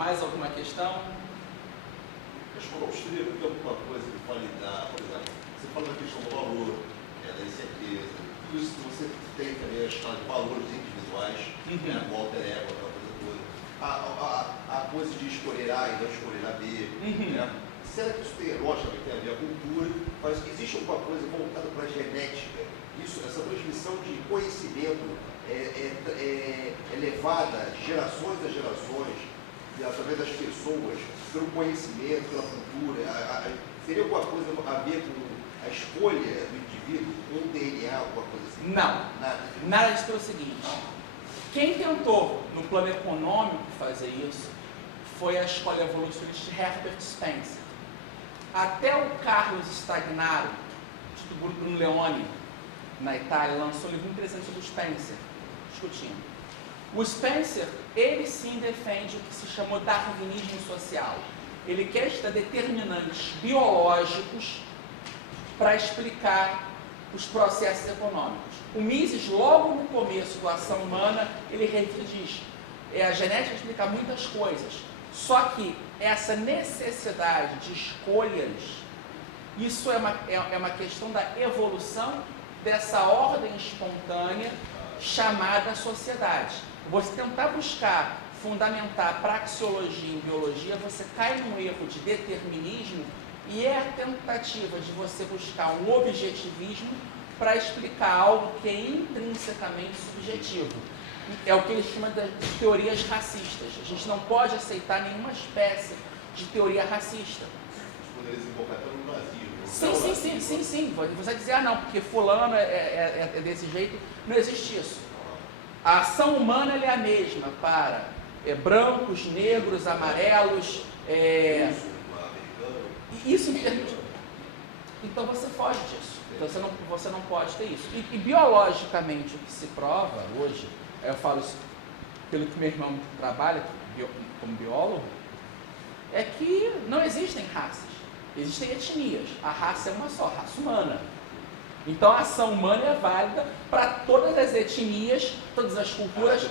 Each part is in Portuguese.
Mais alguma questão? A escola austríaca tem alguma coisa de qualidade, por exemplo, você fala da questão do valor, da incerteza, tudo isso que você tem também a escala de valores individuais, o alter ego, aquela coisa toda. A coisa de escolher A e não escolher a B, Será que isso tem, logicamente, tem a ver com a cultura, mas existe alguma coisa voltada para a genética? Essa transmissão de conhecimento é levada de gerações a gerações, através das pessoas, pelo conhecimento, pela cultura. Seria alguma coisa a ver com a escolha do indivíduo, ou DNA, alguma coisa assim? Não. Nada disso. Pelo seguinte, quem tentou no plano econômico fazer isso foi a escola evolucionista de Herbert Spencer. Até o Carlos Stagnaro, do Bruno Leone, na Itália, lançou um livro interessante sobre o Spencer, discutindo. O Spencer, ele sim defende o que se chamou darwinismo social. Ele quer estudar determinantes biológicos para explicar os processos econômicos. O Mises, logo no começo do Ação Humana, ele diz, a genética explica muitas coisas, só que essa necessidade de escolhas, isso é uma questão da evolução dessa ordem espontânea chamada sociedade. Você tentar buscar fundamentar praxeologia em biologia, você cai num erro de determinismo e é a tentativa de você buscar um objetivismo para explicar algo que é intrinsecamente subjetivo. É o que eles chamam de teorias racistas. A gente não pode aceitar nenhuma espécie de teoria racista. Poderia desembocar até no nazismo. Sim. Você vai dizer, não, porque fulano é desse jeito. Não existe isso. A ação humana é a mesma para brancos, negros, amarelos, isso em termos de... Então você foge disso. Então você não pode ter isso. E biologicamente o que se prova hoje, eu falo isso pelo que meu irmão trabalha como biólogo, é que não existem raças, existem etnias. A raça é uma só, a raça humana. Então a ação humana é válida para todas as etnias, todas as culturas.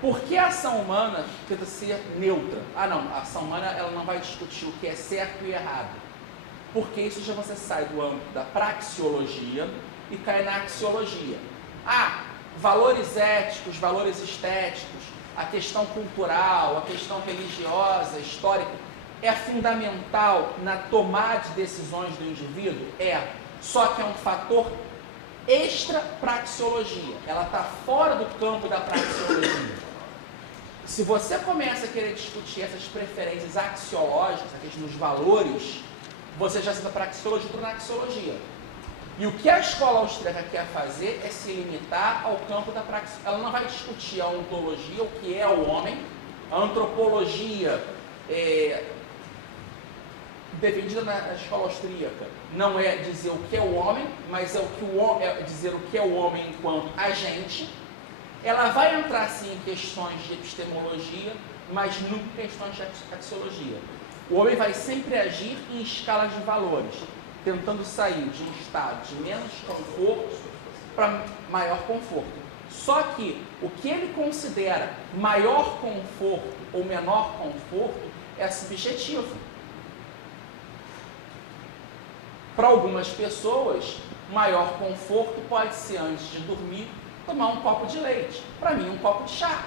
Porque a ação humana tenta ser neutra. Não, a ação humana ela não vai discutir o que é certo e errado. Porque isso já você sai do âmbito da praxeologia e cai na axiologia. Valores éticos, valores estéticos, a questão cultural, a questão religiosa, histórica, é fundamental na tomada de decisões do indivíduo? Só que é um fator extra-praxeologia. Ela está fora do campo da praxeologia. Se você começa a querer discutir essas preferências axiológicas, a questão dos valores, você já cita praxeologia ou axiologia. E o que a escola austríaca quer fazer é se limitar ao campo da praxeologia. Ela não vai discutir a ontologia, o que é o homem. A antropologia defendida na escola austríaca não é dizer o que é o homem, mas é dizer o que é o homem enquanto agente. Ela vai entrar sim em questões de epistemologia, mas nunca em questões de axiologia. O homem vai sempre agir em escalas de valores, tentando sair de um estado de menos conforto para maior conforto. Só que o que ele considera maior conforto ou menor conforto é subjetivo. Para algumas pessoas, maior conforto pode ser, antes de dormir, tomar um copo de leite. Para mim, um copo de chá.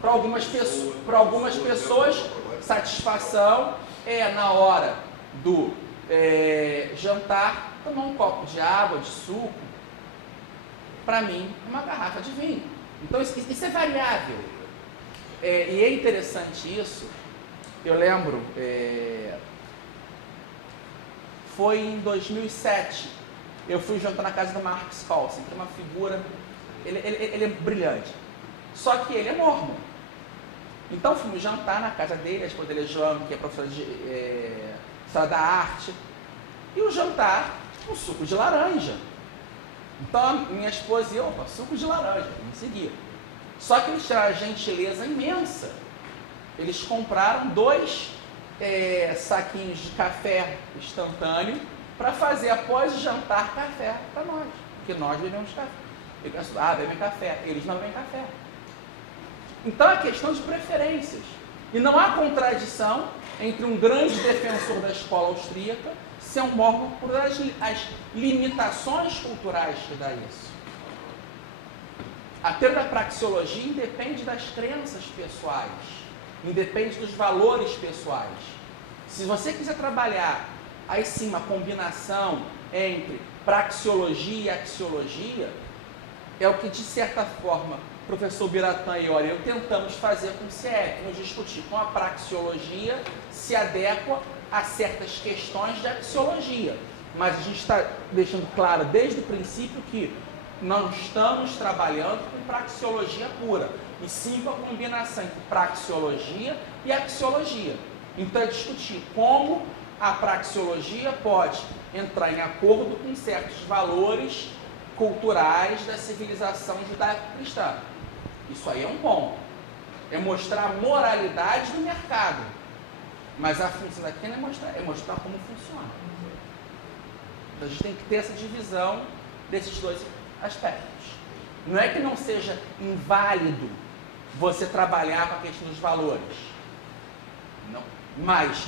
Para algumas pessoas, satisfação é, na hora do jantar, tomar um copo de água, de suco. Para mim, uma garrafa de vinho. Então, isso é variável. E é interessante isso. Eu lembro... Foi em 2007, eu fui jantar na casa do Marcus Paulsen, que é uma figura, ele é brilhante, só que ele é mormon. Então fomos jantar na casa dele, a esposa dele é Joan, que é professora de história da arte, e o jantar com suco de laranja. Então minha esposa e eu, suco de laranja, vamos seguir. Só que eles tiveram a gentileza imensa, eles compraram 2 saquinhos de café instantâneo para fazer após o jantar café para nós, porque nós bebemos café. Eu penso, bebem café, eles não bebem café. Então é questão de preferências. E não há contradição entre um grande defensor da escola austríaca ser um órgão por as limitações culturais que dá isso. A teoria da praxeologia independe das crenças pessoais, independe dos valores pessoais. Se você quiser trabalhar aí sim uma combinação entre praxeologia e axiologia, é o que de certa forma o professor Biratã e eu tentamos fazer com o CF, nos discutir com a praxeologia se adequa a certas questões de axiologia. Mas a gente está deixando claro desde o princípio que não estamos trabalhando com praxeologia pura, e sim com a combinação entre praxeologia e axiologia. Então é discutir como a praxeologia pode entrar em acordo com certos valores culturais da civilização judaico-cristã. Isso aí é um ponto. É mostrar a moralidade do mercado. Mas a função daqui não é mostrar como funciona. Então a gente tem que ter essa divisão desses dois aspectos. Não é que não seja inválido você trabalhar com a questão dos valores. Não. Mas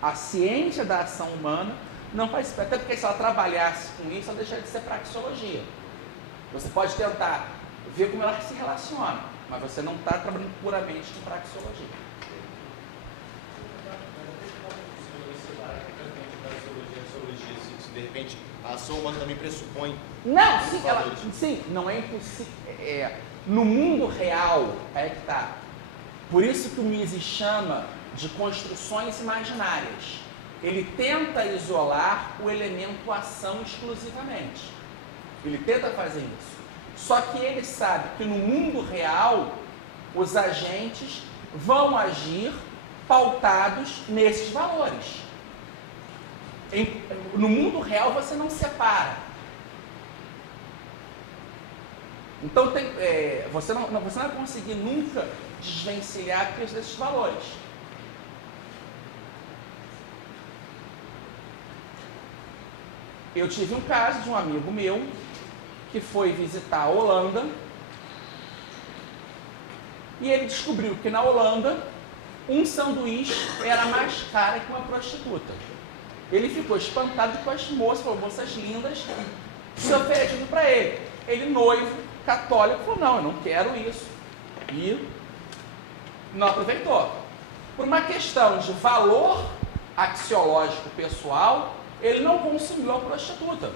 a ciência da ação humana não faz isso. Até porque se ela trabalhasse com isso, ela deixaria de ser praxeologia. Você pode tentar ver como ela se relaciona, mas você não está trabalhando puramente com praxeologia. De repente, a ação humana também pressupõe... Não, sim, não é impossível. No mundo real, é que está. Por isso que o Mises chama de construções imaginárias. Ele tenta isolar o elemento ação exclusivamente. Ele tenta fazer isso. Só que ele sabe que no mundo real, os agentes vão agir pautados nesses valores. No mundo real você não separa. Então você não vai conseguir nunca desvencilhar desses valores. Eu tive um caso de um amigo meu que foi visitar a Holanda e ele descobriu que na Holanda um sanduíche era mais caro que uma prostituta. Ele ficou espantado com as moças, falou, moças lindas, se oferecendo para ele. Ele, noivo, católico, falou, não, eu não quero isso. E não aproveitou. Por uma questão de valor axiológico pessoal, ele não consumiu a prostituta.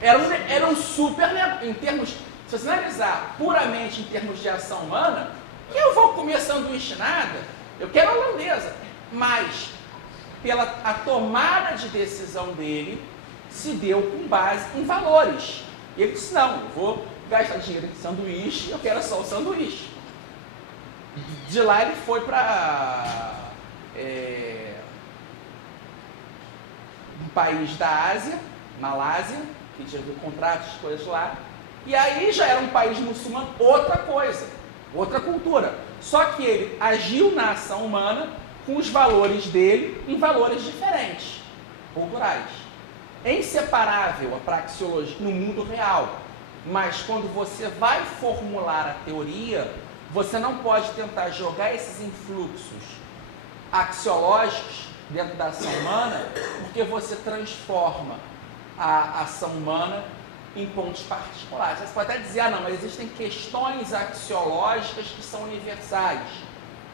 Era um super, em termos, se você analisar puramente em termos de ação humana, que eu vou comer sanduíche nada, eu quero a holandesa. Mas, pela a tomada de decisão dele, se deu com base em valores. E ele disse, não, eu vou gastar dinheiro em sanduíche, eu quero só o sanduíche. De lá ele foi para um país da Ásia, Malásia, que tinha contratos, coisas lá, e aí já era um país muçulmano, outra coisa, outra cultura. Só que ele agiu na ação humana com os valores dele em valores diferentes, culturais. É inseparável a praxeologia no mundo real, mas quando você vai formular a teoria, você não pode tentar jogar esses influxos axiológicos dentro da ação humana, porque você transforma a ação humana em pontos particulares. Você pode até dizer, não, mas existem questões axiológicas que são universais.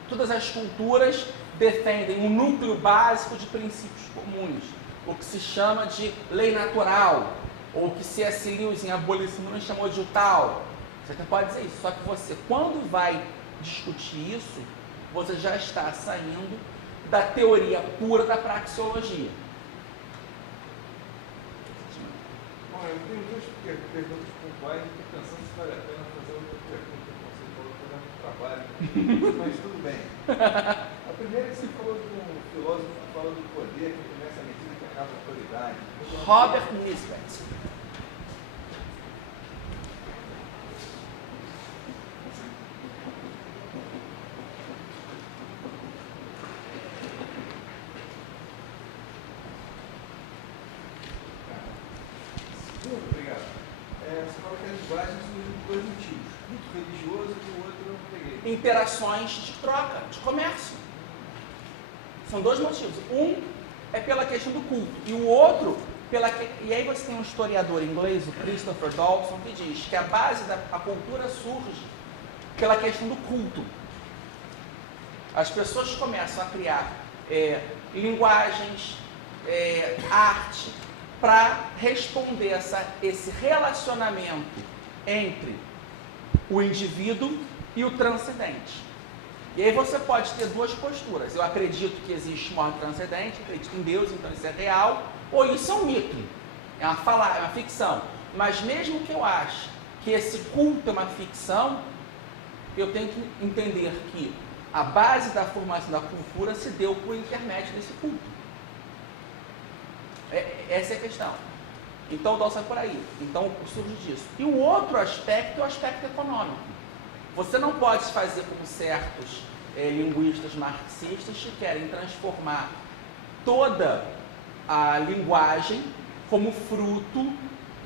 Todas as culturas defendem um núcleo básico de princípios comuns, o que se chama de lei natural, ou o que C.S. Lewis em Abolição chamou de o tal. Você até pode dizer isso, só que você, quando vai discutir isso, você já está saindo da teoria pura da praxeologia. Bom, eu tenho duas perguntas pontuais e estou pensando se vale a pena fazer outra pergunta, como você falou que era um trabalho, mas tudo bem. A primeira é que você falou de um filósofo que fala do poder que começa à medida que acaba a autoridade. Robert Nisbet. Obrigado. Você fala que a linguagem surge por dois motivos. muito religioso e o outro eu não peguei. Interações de troca, de comércio. São dois motivos. Um é pela questão do culto e o outro e aí você tem um historiador inglês, o Christopher Dawson, que diz que a base da cultura surge pela questão do culto. As pessoas começam a criar linguagens, arte, para responder esse relacionamento entre o indivíduo e o transcendente. E aí você pode ter duas posturas. Eu acredito que existe uma ordem transcendente, acredito em Deus, então isso é real, ou isso é um mito, é uma ficção. Mas mesmo que eu ache que esse culto é uma ficção, eu tenho que entender que a base da formação da cultura se deu por intermédio desse culto. Essa é a questão. Então o Dawson é por aí. Então surge disso. E o outro aspecto é o aspecto econômico. Você não pode fazer como certos linguistas marxistas que querem transformar toda a linguagem como fruto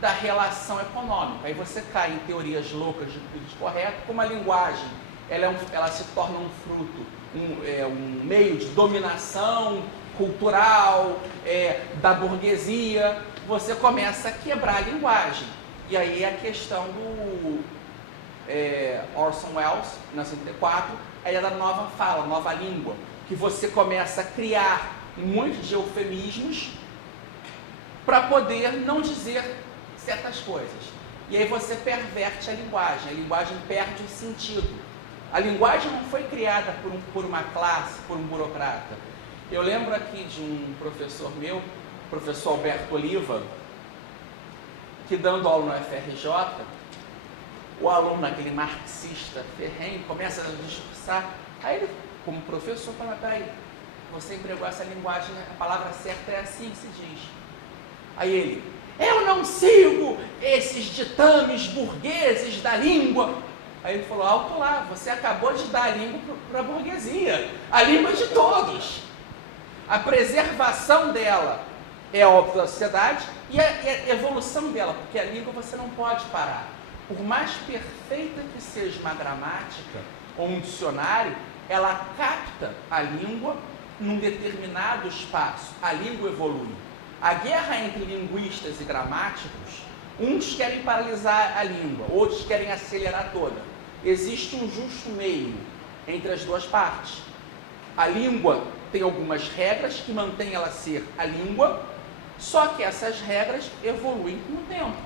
da relação econômica. Aí você cai em teorias loucas de política correta, como a linguagem ela se torna um fruto, um meio de dominação cultural da burguesia. Você começa a quebrar a linguagem. E aí a questão do Orson Welles, 1974, aí é da nova fala, nova língua, que você começa a criar um monte de eufemismos para poder não dizer certas coisas. E aí você perverte a linguagem perde o sentido. A linguagem não foi criada por uma classe, por um burocrata. Eu lembro aqui de um professor meu, professor Alberto Oliva, que dando aula no FRJ, o aluno, aquele marxista ferrenho, começa a discursar. Aí ele, como professor, fala: peraí, você empregou essa linguagem, a palavra certa é assim que se diz. Aí ele: eu não sigo esses ditames burgueses da língua. Aí ele falou: alto lá, você acabou de dar a língua para a burguesia, a língua de todos. A preservação dela é óbvio da sociedade e a evolução dela, porque a língua você não pode parar. Por mais perfeita que seja uma gramática ou um dicionário, ela capta a língua num determinado espaço. A língua evolui. A guerra entre linguistas e gramáticos, uns querem paralisar a língua, outros querem acelerar toda. Existe um justo meio entre as duas partes. A língua tem algumas regras que mantêm ela ser a língua, só que essas regras evoluem com o tempo.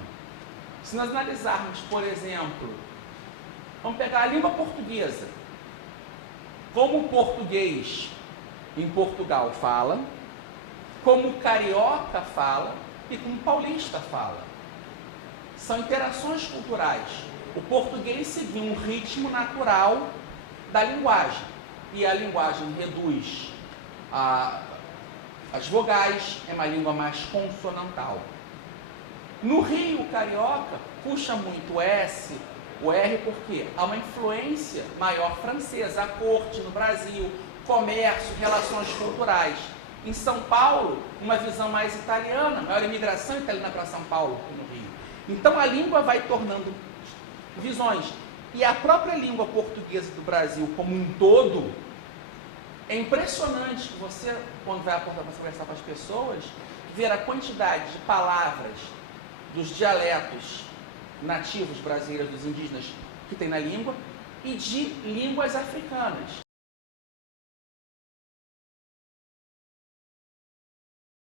Se nós analisarmos, por exemplo, vamos pegar a língua portuguesa, como o português em Portugal fala, como o carioca fala e como o paulista fala. São interações culturais. O português seguiu um ritmo natural da linguagem, e a linguagem reduz as vogais, é uma língua mais consonantal. No Rio, o carioca puxa muito o S, o R, porque há uma influência maior francesa, a corte no Brasil, comércio, relações culturais. Em São Paulo, uma visão mais italiana, maior imigração italiana para São Paulo que no Rio. Então a língua vai tornando visões. E a própria língua portuguesa do Brasil como um todo, é impressionante que você, quando vai conversar com as pessoas, ver a quantidade de palavras dos dialetos nativos brasileiros, dos indígenas, que tem na língua, e de línguas africanas.